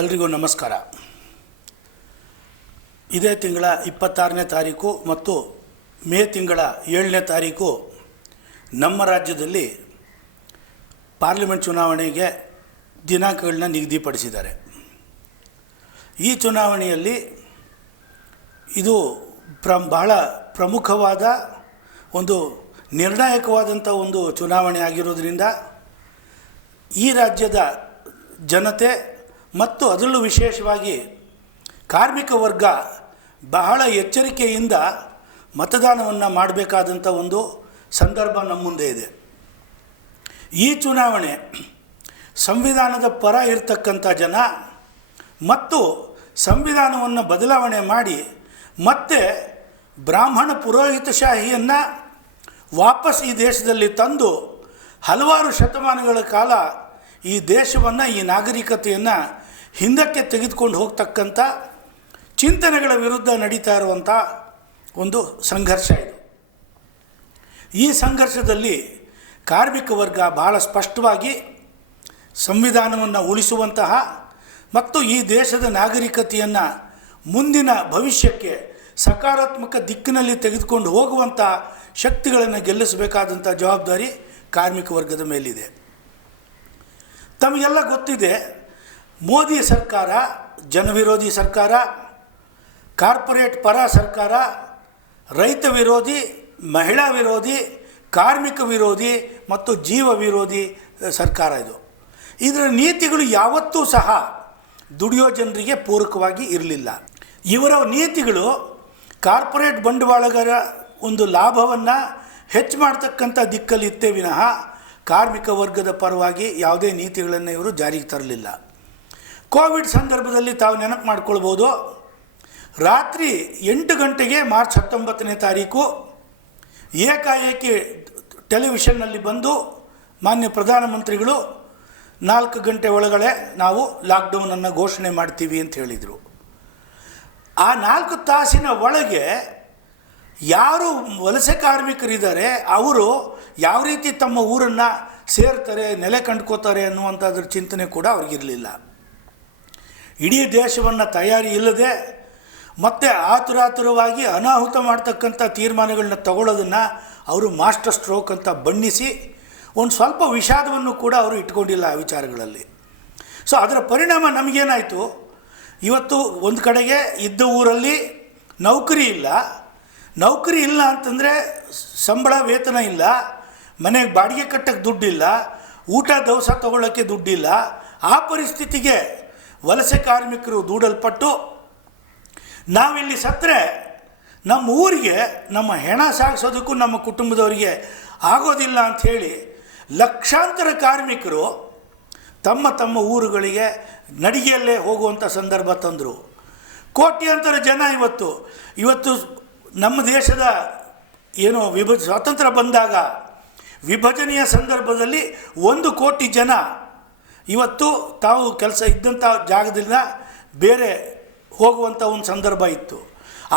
ಎಲ್ರಿಗೂ ನಮಸ್ಕಾರ. ಇದೇ ತಿಂಗಳ 26ನೇ ತಾರೀಕು ಮತ್ತು ಮೇ ತಿಂಗಳ 7ನೇ ತಾರೀಕು ನಮ್ಮ ರಾಜ್ಯದಲ್ಲಿ ಪಾರ್ಲಿಮೆಂಟ್ ಚುನಾವಣೆಗೆ ದಿನಾಂಕಗಳನ್ನ ನಿಗದಿಪಡಿಸಿದ್ದಾರೆ. ಈ ಚುನಾವಣೆಯಲ್ಲಿ ಇದು ಬಹಳ ಪ್ರಮುಖವಾದ ಒಂದು ನಿರ್ಣಾಯಕವಾದಂಥ ಒಂದು ಚುನಾವಣೆ ಆಗಿರೋದ್ರಿಂದ ಈ ರಾಜ್ಯದ ಜನತೆ ಮತ್ತು ಅದರಲ್ಲೂ ವಿಶೇಷವಾಗಿ ಕಾರ್ಮಿಕ ವರ್ಗ ಬಹಳ ಎಚ್ಚರಿಕೆಯಿಂದ ಮತದಾನವನ್ನು ಮಾಡಬೇಕಾದಂಥ ಒಂದು ಸಂದರ್ಭ ನಮ್ಮ ಮುಂದೆ ಇದೆ. ಈ ಚುನಾವಣೆ ಸಂವಿಧಾನದ ಪರ ಇರತಕ್ಕಂಥ ಜನ ಮತ್ತು ಸಂವಿಧಾನವನ್ನು ಬದಲಾವಣೆ ಮಾಡಿ ಮತ್ತೆ ಬ್ರಾಹ್ಮಣ ಪುರೋಹಿತಶಾಹಿಯನ್ನು ವಾಪಸ್ ಈ ದೇಶದಲ್ಲಿ ತಂದು ಹಲವಾರು ಶತಮಾನಗಳ ಕಾಲ ಈ ದೇಶವನ್ನು, ಈ ನಾಗರಿಕತೆಯನ್ನು ಹಿಂದಕ್ಕೆ ತೆಗೆದುಕೊಂಡು ಹೋಗ್ತಕ್ಕಂಥ ಚಿಂತನೆಗಳ ವಿರುದ್ಧ ನಡೀತಾ ಇರುವಂಥ ಒಂದು ಸಂಘರ್ಷ ಇದು. ಈ ಸಂಘರ್ಷದಲ್ಲಿ ಕಾರ್ಮಿಕ ವರ್ಗ ಬಹಳ ಸ್ಪಷ್ಟವಾಗಿ ಸಂವಿಧಾನವನ್ನು ಉಳಿಸುವಂತಹ ಮತ್ತು ಈ ದೇಶದ ನಾಗರಿಕತೆಯನ್ನು ಮುಂದಿನ ಭವಿಷ್ಯಕ್ಕೆ ಸಕಾರಾತ್ಮಕ ದಿಕ್ಕಿನಲ್ಲಿ ತೆಗೆದುಕೊಂಡು ಹೋಗುವಂಥ ಶಕ್ತಿಗಳನ್ನು ಗೆಲ್ಲಿಸಬೇಕಾದಂಥ ಜವಾಬ್ದಾರಿ ಕಾರ್ಮಿಕ ವರ್ಗದ ಮೇಲಿದೆ. ತಮಗೆಲ್ಲ ಗೊತ್ತಿದೆ, ಮೋದಿ ಸರ್ಕಾರ ಜನವಿರೋಧಿ ಸರ್ಕಾರ, ಕಾರ್ಪೊರೇಟ್ ಪರ ಸರ್ಕಾರ, ರೈತ ವಿರೋಧಿ, ಮಹಿಳಾ ವಿರೋಧಿ, ಕಾರ್ಮಿಕ ವಿರೋಧಿ ಮತ್ತು ಜೀವ ವಿರೋಧಿ ಸರ್ಕಾರ ಇದು. ಇದರ ನೀತಿಗಳು ಯಾವತ್ತೂ ಸಹ ದುಡಿಯೋ ಜನರಿಗೆ ಪೂರಕವಾಗಿ ಇರಲಿಲ್ಲ. ಇವರ ನೀತಿಗಳು ಕಾರ್ಪೊರೇಟ್ ಬಂಡವಾಳಗಾರ ಒಂದು ಲಾಭವನ್ನು ಹೆಚ್ಚು ಮಾಡ್ತಕ್ಕಂಥ ದಿಕ್ಕಲ್ಲಿ ಇತ್ತೇ ವಿನಃ ಕಾರ್ಮಿಕ ವರ್ಗದ ಪರವಾಗಿ ಯಾವುದೇ ನೀತಿಗಳನ್ನು ಇವರು ಜಾರಿಗೆ ತರಲಿಲ್ಲ. ಕೋವಿಡ್ ಸಂದರ್ಭದಲ್ಲಿ ತಾವು ನೆನಪು ಮಾಡ್ಕೊಳ್ಬೋದು, ರಾತ್ರಿ 8 ಗಂಟೆಗೆ ಮಾರ್ಚ್ 19ನೇ ತಾರೀಕು ಏಕಾಏಕಿ ಟೆಲಿವಿಷನ್ನಲ್ಲಿ ಬಂದು ಮಾನ್ಯ ಪ್ರಧಾನಮಂತ್ರಿಗಳು 4 ಗಂಟೆ ಒಳಗಡೆ ನಾವು ಲಾಕ್ಡೌನನ್ನು ಘೋಷಣೆ ಮಾಡ್ತೀವಿ ಅಂತ ಹೇಳಿದರು. ಆ 4 ತಾಸಿನ ಒಳಗೆ ಯಾರು ವಲಸೆ ಕಾರ್ಮಿಕರಿದ್ದಾರೆ ಅವರು ಯಾವ ರೀತಿ ತಮ್ಮ ಊರನ್ನು ಸೇರ್ತಾರೆ, ನೆಲೆ ಕಂಡ್ಕೋತಾರೆ ಅನ್ನುವಂಥದ್ರ ಚಿಂತನೆ ಕೂಡ ಅವ್ರಿಗಿರಲಿಲ್ಲ. ಇಡೀ ದೇಶವನ್ನು ತಯಾರಿ ಇಲ್ಲದೆ ಮತ್ತು ಆತುರಾತುರವಾಗಿ ಅನಾಹುತ ಮಾಡ್ತಕ್ಕಂಥ ತೀರ್ಮಾನಗಳನ್ನ ತಗೊಳ್ಳೋದನ್ನು ಅವರು ಮಾಸ್ಟರ್ ಸ್ಟ್ರೋಕ್ ಅಂತ ಬಣ್ಣಿಸಿ ಒಂದು ಸ್ವಲ್ಪ ವಿಷಾದವನ್ನು ಕೂಡ ಅವರು ಇಟ್ಕೊಂಡಿಲ್ಲ ಆ ವಿಚಾರಗಳಲ್ಲಿ. ಸೊ ಅದರ ಪರಿಣಾಮ ನಮಗೇನಾಯಿತು, ಇವತ್ತು ಒಂದು ಕಡೆಗೆ ಇದ್ದ ಊರಲ್ಲಿ ನೌಕರಿ ಇಲ್ಲ ಅಂತಂದರೆ ಸಂಬಳ ವೇತನ ಇಲ್ಲ, ಮನೆಗೆ ಬಾಡಿಗೆ ಕಟ್ಟಕ್ಕೆ ದುಡ್ಡಿಲ್ಲ, ಊಟ ದವಸ ತಗೊಳ್ಳೋಕ್ಕೆ ದುಡ್ಡಿಲ್ಲ. ಆ ಪರಿಸ್ಥಿತಿಗೆ ವಲಸೆ ಕಾರ್ಮಿಕರು ದೂಡಲ್ಪಟ್ಟು ನಾವಿಲ್ಲಿ ಸತ್ತರೆ ನಮ್ಮ ಊರಿಗೆ ನಮ್ಮ ಹೆಣ ಸಾಗಿಸೋದಕ್ಕೂ ನಮ್ಮ ಕುಟುಂಬದವರಿಗೆ ಆಗೋದಿಲ್ಲ ಅಂಥೇಳಿ ಲಕ್ಷಾಂತರ ಕಾರ್ಮಿಕರು ತಮ್ಮ ತಮ್ಮ ಊರುಗಳಿಗೆ ನಡಿಗೆಯಲ್ಲೇ ಹೋಗುವಂಥ ಸಂದರ್ಭ ತಂದರು. ಕೋಟ್ಯಾಂತರ ಜನ ಇವತ್ತು ನಮ್ಮ ದೇಶದ ಏನು ಸ್ವಾತಂತ್ರ್ಯ ಬಂದಾಗ ವಿಭಜನೆಯ ಸಂದರ್ಭದಲ್ಲಿ 1 ಕೋಟಿ ಜನ ಇವತ್ತು ತಾವು ಕೆಲಸ ಇದ್ದಂಥ ಜಾಗದಿಂದ ಬೇರೆ ಹೋಗುವಂಥ ಒಂದು ಸಂದರ್ಭ ಇತ್ತು.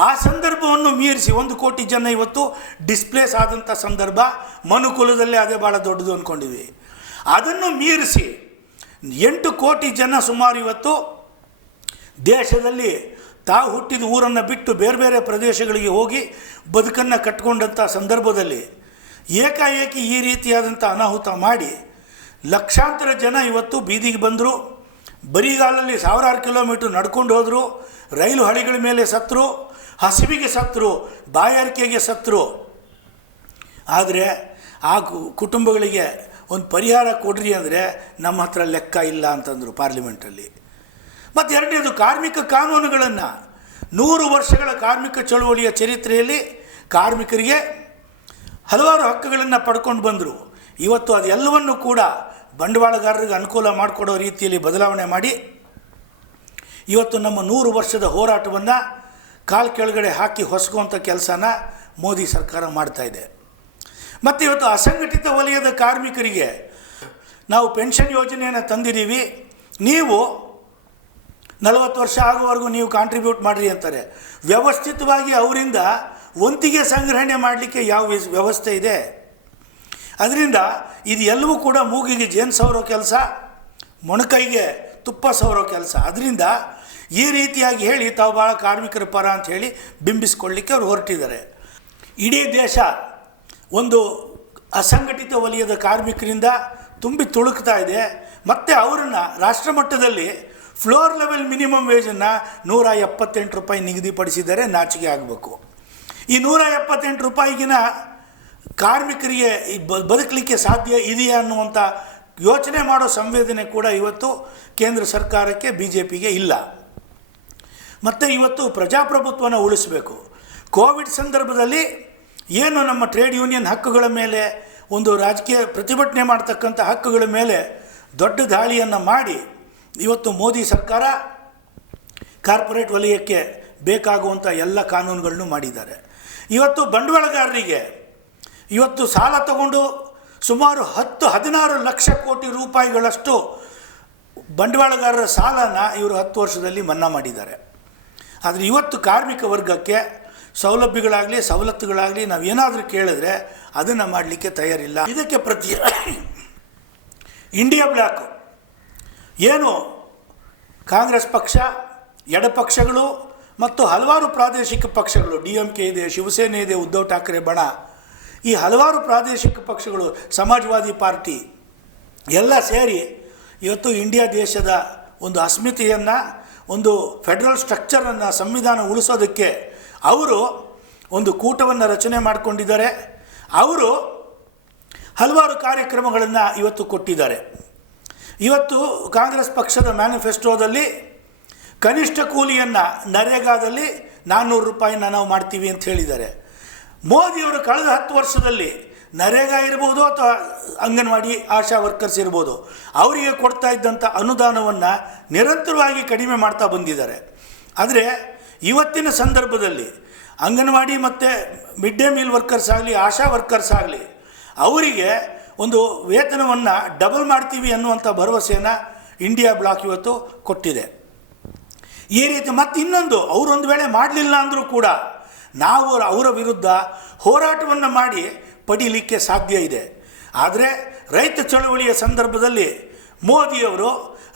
ಆ ಸಂದರ್ಭವನ್ನು ಮೀರಿಸಿ 1 ಕೋಟಿ ಜನ ಇವತ್ತು ಡಿಸ್ಪ್ಲೇಸ್ ಆದಂಥ ಸಂದರ್ಭ ಮನುಕುಲದಲ್ಲೇ ಅದೇ ಭಾಳ ದೊಡ್ಡದು ಅಂದ್ಕೊಂಡಿವಿ. ಅದನ್ನು ಮೀರಿಸಿ 8 ಕೋಟಿ ಜನ ಸುಮಾರು ಇವತ್ತು ದೇಶದಲ್ಲಿ ತಾವು ಹುಟ್ಟಿದ ಊರನ್ನು ಬಿಟ್ಟು ಬೇರೆ ಬೇರೆ ಪ್ರದೇಶಗಳಿಗೆ ಹೋಗಿ ಬದುಕನ್ನು ಕಟ್ಕೊಂಡಂಥ ಸಂದರ್ಭದಲ್ಲಿ ಏಕಾಏಕಿ ಈ ರೀತಿಯಾದಂಥ ಅನಾಹುತ ಮಾಡಿ ಲಕ್ಷಾಂತರ ಜನ ಇವತ್ತು ಬೀದಿಗೆ ಬಂದರು. ಬರಿಗಾಲಲ್ಲಿ 1000 ಕಿಲೋಮೀಟ್ರ್ ನಡ್ಕೊಂಡು ಹೋದರು, ರೈಲು ಹಳಿಗಳ ಮೇಲೆ ಸತ್ತರು, ಹಸಿವಿಗೆ ಸತ್ತರು, ಬಾಯಾರಿಕೆಗೆ ಸತ್ತರು. ಆದರೆ ಆ ಕುಟುಂಬಗಳಿಗೆ ಒಂದು ಪರಿಹಾರ ಕೊಡ್ರಿ ಅಂದರೆ ನಮ್ಮ ಹತ್ರ ಲೆಕ್ಕ ಇಲ್ಲ ಅಂತಂದರು ಪಾರ್ಲಿಮೆಂಟಲ್ಲಿ. ಮತ್ತು ಎರಡನೇದು, ಕಾರ್ಮಿಕ ಕಾನೂನುಗಳನ್ನು 100 ವರ್ಷಗಳ ಕಾರ್ಮಿಕ ಚಳುವಳಿಯ ಚರಿತ್ರೆಯಲ್ಲಿ ಕಾರ್ಮಿಕರಿಗೆ ಹಲವಾರು ಹಕ್ಕುಗಳನ್ನು ಪಡ್ಕೊಂಡು ಬಂದರು. ಇವತ್ತು ಅದೆಲ್ಲವನ್ನು ಕೂಡ ಬಂಡವಾಳಗಾರರಿಗೆ ಅನುಕೂಲ ಮಾಡಿಕೊಡೋ ರೀತಿಯಲ್ಲಿ ಬದಲಾವಣೆ ಮಾಡಿ ಇವತ್ತು ನಮ್ಮ 100 ವರ್ಷದ ಹೋರಾಟವನ್ನು ಕಾಲು ಕೆಳಗಡೆ ಹಾಕಿ ಹೊಸಗುವಂಥ ಕೆಲಸನ ಮೋದಿ ಸರ್ಕಾರ ಮಾಡ್ತಾಯಿದೆ. ಮತ್ತು ಇವತ್ತು ಅಸಂಘಟಿತ ವಲಯದ ಕಾರ್ಮಿಕರಿಗೆ ನಾವು ಪೆನ್ಷನ್ ಯೋಜನೆಯನ್ನು ತಂದಿದ್ದೀವಿ, ನೀವು 40 ವರ್ಷ ಆಗುವವರೆಗೂ ನೀವು ಕಾಂಟ್ರಿಬ್ಯೂಟ್ ಮಾಡಿರಿ ಅಂತಾರೆ. ವ್ಯವಸ್ಥಿತವಾಗಿ ಅವರಿಂದ ವಂತಿಗೆ ಸಂಗ್ರಹಣೆ ಮಾಡಲಿಕ್ಕೆ ಯಾವ ವ್ಯವಸ್ಥೆ ಇದೆ? ಅದರಿಂದ ಇದು ಎಲ್ಲವೂ ಕೂಡ ಮೂಗಿಗೆ ಜೇನು ಸವರೋ ಕೆಲಸ, ಮೊಣಕೈಗೆ ತುಪ್ಪ ಸವರೋ ಕೆಲಸ. ಅದರಿಂದ ಈ ರೀತಿಯಾಗಿ ಹೇಳಿ ತಾವು ಭಾಳ ಕಾರ್ಮಿಕರ ಪರ ಅಂತ ಹೇಳಿ ಬಿಂಬಿಸ್ಕೊಳ್ಳಿಕ್ಕೆ ಅವರು ಹೊರಟಿದ್ದಾರೆ. ಇಡೀ ದೇಶ ಒಂದು ಅಸಂಘಟಿತ ವಲಯದ ಕಾರ್ಮಿಕರಿಂದ ತುಂಬಿ ತುಳುಕ್ತಾ ಇದೆ. ಮತ್ತು ಅವರನ್ನು ರಾಷ್ಟ್ರ ಮಟ್ಟದಲ್ಲಿ ಫ್ಲೋರ್ ಲೆವೆಲ್ ಮಿನಿಮಮ್ ವೇಜನ್ನು ₹178 ನಿಗದಿಪಡಿಸಿದರೆ ನಾಚಿಕೆ ಆಗಬೇಕು. ಈ ₹178 ಕಾರ್ಮಿಕರಿಗೆ ಬದುಕಲಿಕ್ಕೆ ಸಾಧ್ಯ ಇದೆಯಾ ಅನ್ನುವಂಥ ಯೋಚನೆ ಮಾಡೋ ಸಂವೇದನೆ ಕೂಡ ಇವತ್ತು ಕೇಂದ್ರ ಸರ್ಕಾರಕ್ಕೆ, BJPಗೆ ಇಲ್ಲ. ಮತ್ತು ಇವತ್ತು ಪ್ರಜಾಪ್ರಭುತ್ವನ ಉಳಿಸಬೇಕು. ಕೋವಿಡ್ ಸಂದರ್ಭದಲ್ಲಿ ಏನು ನಮ್ಮ ಟ್ರೇಡ್ ಯೂನಿಯನ್ ಹಕ್ಕುಗಳ ಮೇಲೆ, ಒಂದು ರಾಜಕೀಯ ಪ್ರತಿಭಟನೆ ಮಾಡ್ತಕ್ಕಂಥ ಹಕ್ಕುಗಳ ಮೇಲೆ ದೊಡ್ಡ ದಾಳಿಯನ್ನು ಮಾಡಿ ಇವತ್ತು ಮೋದಿ ಸರ್ಕಾರ ಕಾರ್ಪೊರೇಟ್ ವಲಯಕ್ಕೆ ಬೇಕಾಗುವಂಥ ಎಲ್ಲ ಕಾನೂನುಗಳನ್ನು ಮಾಡಿದ್ದಾರೆ. ಇವತ್ತು ಬಂಡವಾಳಗಾರರಿಗೆ ಇವತ್ತು ಸಾಲ ತಗೊಂಡು ಸುಮಾರು 10-16 ಲಕ್ಷ ಕೋಟಿ ರೂಪಾಯಿಗಳಷ್ಟು ಬಂಡವಾಳಗಾರರ ಸಾಲನ ಇವರು 10 ವರ್ಷದಲ್ಲಿ ಮನ್ನಾ ಮಾಡಿದ್ದಾರೆ. ಆದರೆ ಇವತ್ತು ಕಾರ್ಮಿಕ ವರ್ಗಕ್ಕೆ ಸೌಲಭ್ಯಗಳಾಗಲಿ ಸವಲತ್ತುಗಳಾಗಲಿ ನಾವು ಏನಾದರೂ ಕೇಳಿದ್ರೆ ಅದನ್ನು ಮಾಡಲಿಕ್ಕೆ ತಯಾರಿಲ್ಲ. ಇದಕ್ಕೆ ಪ್ರತಿ ಇಂಡಿಯಾ ಬ್ಲಾಕ್ ಏನು ಕಾಂಗ್ರೆಸ್ ಪಕ್ಷ, ಎಡಪಕ್ಷಗಳು ಮತ್ತು ಹಲವಾರು ಪ್ರಾದೇಶಿಕ ಪಕ್ಷಗಳು, DMK ಇದೆ, ಶಿವಸೇನೆ ಇದೆ, ಉದ್ಧವ್ ಠಾಕ್ರೆ ಬಣ, ಈ ಹಲವಾರು ಪ್ರಾದೇಶಿಕ ಪಕ್ಷಗಳು, ಸಮಾಜವಾದಿ ಪಾರ್ಟಿ ಎಲ್ಲ ಸೇರಿ ಇವತ್ತು ಇಂಡಿಯಾ ದೇಶದ ಒಂದು ಅಸ್ಮಿತೆಯನ್ನು, ಒಂದು ಫೆಡರಲ್ ಸ್ಟ್ರಕ್ಚರನ್ನು, ಸಂವಿಧಾನ ಉಳಿಸೋದಕ್ಕೆ ಅವರು ಒಂದು ಕೂಟವನ್ನು ರಚನೆ ಮಾಡಿಕೊಂಡಿದ್ದಾರೆ. ಅವರು ಹಲವಾರು ಕಾರ್ಯಕ್ರಮಗಳನ್ನು ಇವತ್ತು ಕೊಟ್ಟಿದ್ದಾರೆ. ಇವತ್ತು ಕಾಂಗ್ರೆಸ್ ಪಕ್ಷದ ಮ್ಯಾನಿಫೆಸ್ಟೋದಲ್ಲಿ ಕನಿಷ್ಠ ಕೂಲಿಯನ್ನು ನರೇಗಾದಲ್ಲಿ ₹400 ನಾವು ಮಾಡ್ತೀವಿ ಅಂತ ಹೇಳಿದ್ದಾರೆ. ಮೋದಿಯವರು ಕಳೆದ 10 ವರ್ಷದಲ್ಲಿ ನರೇಗಾ ಇರ್ಬೋದು ಅಥವಾ ಅಂಗನವಾಡಿ ಆಶಾ ವರ್ಕರ್ಸ್ ಇರ್ಬೋದು, ಅವರಿಗೆ ಕೊಡ್ತಾ ಇದ್ದಂಥ ಅನುದಾನವನ್ನು ನಿರಂತರವಾಗಿ ಕಡಿಮೆ ಮಾಡ್ತಾ ಬಂದಿದ್ದಾರೆ. ಆದರೆ ಇವತ್ತಿನ ಸಂದರ್ಭದಲ್ಲಿ ಅಂಗನವಾಡಿ ಮತ್ತು ಮಿಡ್ ಡೇ ಮೀಲ್ ವರ್ಕರ್ಸ್ ಆಗಲಿ, ಆಶಾ ವರ್ಕರ್ಸ್ ಆಗಲಿ, ಅವರಿಗೆ ಒಂದು ವೇತನವನ್ನು ಡಬಲ್ ಮಾಡ್ತೀವಿ ಅನ್ನುವಂಥ ಭರವಸೆಯನ್ನು ಇಂಡಿಯಾ ಬ್ಲಾಕ್ ಇವತ್ತು ಕೊಟ್ಟಿದೆ. ಈ ರೀತಿ ಮತ್ತು ಇನ್ನೊಂದು, ಅವರೊಂದು ವೇಳೆ ಮಾಡಲಿಲ್ಲ ಅಂದರೂ ಕೂಡ ನಾವು ಅವರ ವಿರುದ್ಧ ಹೋರಾಟವನ್ನು ಮಾಡಿ ಪಡೀಲಿಕ್ಕೆ ಸಾಧ್ಯ ಇದೆ. ಆದರೆ ರೈತ ಚಳವಳಿಯ ಸಂದರ್ಭದಲ್ಲಿ ಮೋದಿಯವರು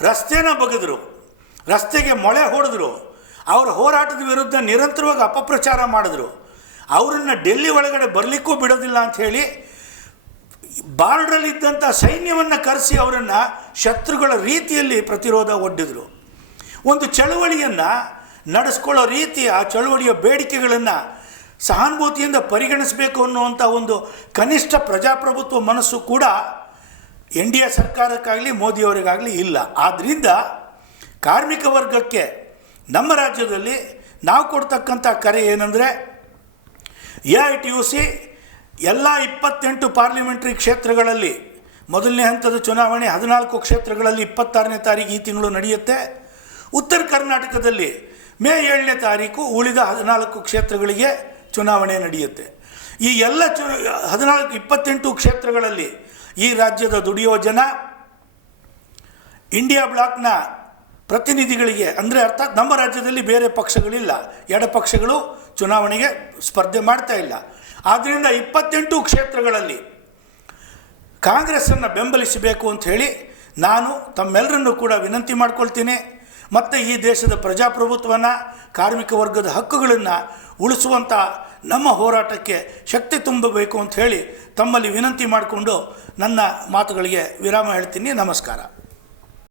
ರಸ್ತೆನ ಬಗೆದರು, ರಸ್ತೆಗೆ ಮೊಳೆ ಹೊಡೆದ್ರು, ಅವರ ಹೋರಾಟದ ವಿರುದ್ಧ ನಿರಂತರವಾಗಿ ಅಪಪ್ರಚಾರ ಮಾಡಿದ್ರು. ಅವರನ್ನು ಡೆಲ್ಲಿ ಒಳಗಡೆ ಬರಲಿಕ್ಕೂ ಬಿಡೋದಿಲ್ಲ ಅಂಥೇಳಿ ಬಾರ್ಡ್ರಲ್ಲಿದ್ದಂಥ ಸೈನ್ಯವನ್ನು ಕರೆಸಿ ಅವರನ್ನು ಶತ್ರುಗಳ ರೀತಿಯಲ್ಲಿ ಪ್ರತಿರೋಧ ಒಡ್ಡಿದ್ರು. ಒಂದು ಚಳವಳಿಯನ್ನು ನಡೆಸ್ಕೊಳ್ಳೋ ರೀತಿ, ಆ ಚಳವಳಿಯ ಬೇಡಿಕೆಗಳನ್ನು ಸಹಾನುಭೂತಿಯಿಂದ ಪರಿಗಣಿಸಬೇಕು ಅನ್ನುವಂಥ ಒಂದು ಕನಿಷ್ಠ ಪ್ರಜಾಪ್ರಭುತ್ವ ಮನಸ್ಸು ಕೂಡ NDA ಸರ್ಕಾರಕ್ಕಾಗಲಿ ಮೋದಿಯವರಿಗಾಗಲಿ ಇಲ್ಲ. ಆದ್ದರಿಂದ ಕಾರ್ಮಿಕ ವರ್ಗಕ್ಕೆ ನಮ್ಮ ರಾಜ್ಯದಲ್ಲಿ ನಾವು ಕೊಡ್ತಕ್ಕಂಥ ಕರೆ ಏನಂದರೆ, AITUC ಎಲ್ಲ 28 ಪಾರ್ಲಿಮೆಂಟ್ರಿ ಕ್ಷೇತ್ರಗಳಲ್ಲಿ ಮೊದಲನೇ ಹಂತದ ಚುನಾವಣೆ 14 ಕ್ಷೇತ್ರಗಳಲ್ಲಿ 26ನೇ ತಾರೀಕು ಈ ತಿಂಗಳು ನಡೆಯುತ್ತೆ. ಉತ್ತರ ಕರ್ನಾಟಕದಲ್ಲಿ ಮೇ 7ನೇ ತಾರೀಕು ಉಳಿದ 14 ಕ್ಷೇತ್ರಗಳಿಗೆ ಚುನಾವಣೆ ನಡೆಯುತ್ತೆ. ಈ ಎಲ್ಲ 28 ಕ್ಷೇತ್ರಗಳಲ್ಲಿ ಈ ರಾಜ್ಯದ ದುಡಿಯೋ ಜನ ಇಂಡಿಯಾ ಬ್ಲಾಕ್ನ ಪ್ರತಿನಿಧಿಗಳಿಗೆ, ಅಂದರೆ ಅರ್ಥಾತ್ ನಮ್ಮ ರಾಜ್ಯದಲ್ಲಿ ಬೇರೆ ಪಕ್ಷಗಳಿಲ್ಲ, ಎಡಪಕ್ಷಗಳು ಚುನಾವಣೆಗೆ ಸ್ಪರ್ಧೆ ಮಾಡ್ತಾ ಇಲ್ಲ. ಆದ್ದರಿಂದ 28 ಕ್ಷೇತ್ರಗಳಲ್ಲಿ ಕಾಂಗ್ರೆಸ್ಸನ್ನು ಬೆಂಬಲಿಸಬೇಕು ಅಂಥೇಳಿ ನಾನು ತಮ್ಮೆಲ್ಲರನ್ನೂ ಕೂಡ ವಿನಂತಿ ಮಾಡ್ಕೊಳ್ತೀನಿ. ಮತ್ತು ಈ ದೇಶದ ಪ್ರಜಾಪ್ರಭುತ್ವನ, ಕಾರ್ಮಿಕ ವರ್ಗದ ಹಕ್ಕುಗಳನ್ನು ಉಳಿಸುವಂಥ ನಮ್ಮ ಹೋರಾಟಕ್ಕೆ ಶಕ್ತಿ ತುಂಬಬೇಕು ಅಂಥೇಳಿ ತಮ್ಮಲ್ಲಿ ವಿನಂತಿ ಮಾಡಿಕೊಂಡು ನನ್ನ ಮಾತುಗಳಿಗೆ ವಿರಾಮ ಹೇಳ್ತೀನಿ. ನಮಸ್ಕಾರ.